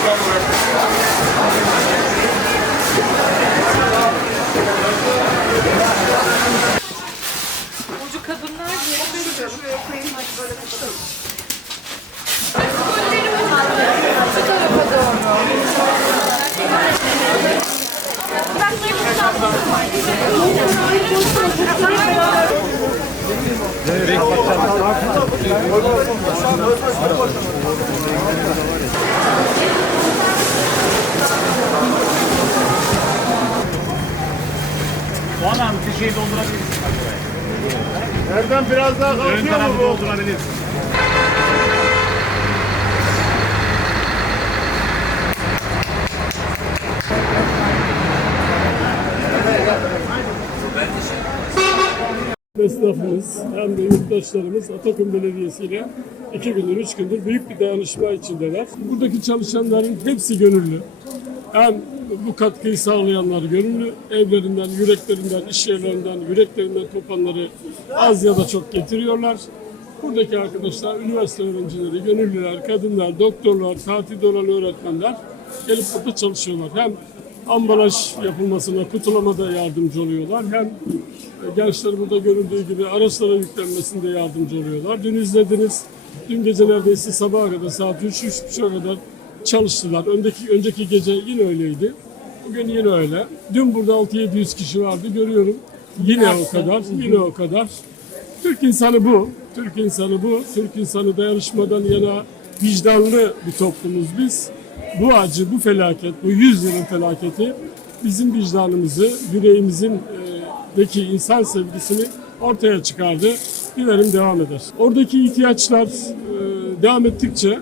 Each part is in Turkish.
Ucu kadınlar diye şuraya, şuraya koyayım hadi böyle kapatalım. Bekle. Doğan abi bir şey doldurabilirsin. bak buraya. Nereden biraz daha Ön kalkıyor mu tarafı bu? doldurabilirsin. esnafımız hem de yurttaşlarımız Atakum Belediyesi ile iki gündür, üç gündür büyük bir dayanışma içindeler. Buradaki çalışanların hepsi gönüllü. Hem bu katkıyı sağlayanlar gönüllü, evlerinden, yüreklerinden, iş yerlerinden, yüreklerinden kopanları az ya da çok getiriyorlar. Buradaki arkadaşlar, üniversite öğrencileri, gönüllüler, kadınlar, doktorlar, tatilde olan öğretmenler gelip burada çalışıyorlar. Hem ambalaj yapılmasına, kutulamada yardımcı oluyorlar. Hem e, gençler burada görüldüğü gibi araçlara yüklenmesinde yardımcı oluyorlar. Dün izlediniz. Dün gece neredeyse sabaha kadar saat 3 3.30'a kadar çalıştılar. Önceki önceki gece yine öyleydi. Bugün yine öyle. Dün burada 6-700 kişi vardı görüyorum. Yine o kadar, yine o kadar. Türk insanı bu. Türk insanı bu. Türk insanı dayanışmadan yana vicdanlı bir toplumuz biz. Bu acı, bu felaket, bu yüzyılın felaketi bizim vicdanımızı, yüreğimizin e, deki insan sevgisini ortaya çıkardı. Dilerim devam eder. Oradaki ihtiyaçlar e, devam ettikçe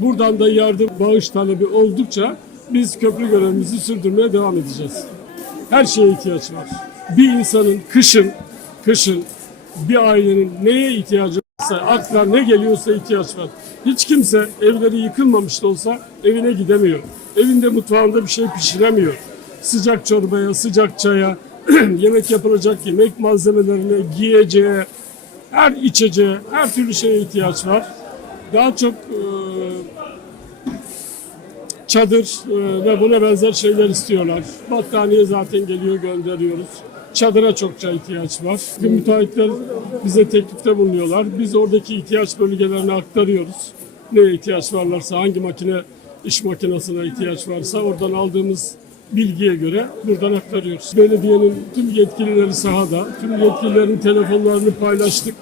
buradan da yardım, bağış talebi oldukça biz köprü görevimizi sürdürmeye devam edeceğiz. Her şeye ihtiyaç var. Bir insanın kışın, kışın bir ailenin neye ihtiyacı varsa, aklına ne geliyorsa ihtiyaç var. Hiç kimse evleri yıkılmamış da olsa evine gidemiyor. Evinde mutfağında bir şey pişiremiyor. Sıcak çorbaya, sıcak çaya, yemek yapılacak yemek malzemelerine, giyeceğe, her içeceğe, her türlü şeye ihtiyaç var. Daha çok e, çadır e, ve buna benzer şeyler istiyorlar. Battaniye zaten geliyor gönderiyoruz. Çadıra çokça ihtiyaç var. Çünkü müteahhitler bize teklifte bulunuyorlar. Biz oradaki ihtiyaç bölgelerine aktarıyoruz. Neye ihtiyaç varlarsa, hangi makine, iş makinesine ihtiyaç varsa oradan aldığımız bilgiye göre buradan aktarıyoruz. Belediyenin tüm yetkilileri sahada, tüm yetkililerin telefonlarını paylaştık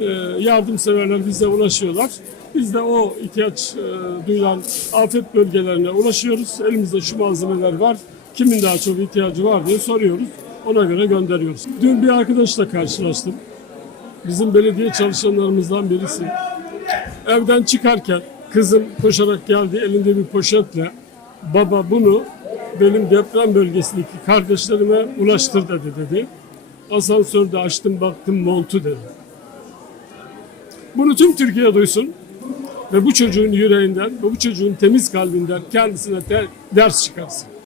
e, yardımseverler bize ulaşıyorlar. Biz de o ihtiyaç e, duyulan afet bölgelerine ulaşıyoruz. Elimizde şu malzemeler var. Kimin daha çok ihtiyacı var diye soruyoruz. Ona göre gönderiyoruz. Dün bir arkadaşla karşılaştım. Bizim belediye çalışanlarımızdan birisi. Evden çıkarken kızım koşarak geldi elinde bir poşetle. Baba bunu benim deprem bölgesindeki kardeşlerime ulaştır dedi dedi. Asansörde açtım baktım montu dedi. Bunu tüm Türkiye duysun ve bu çocuğun yüreğinden ve bu çocuğun temiz kalbinden kendisine de- ders çıkarsın.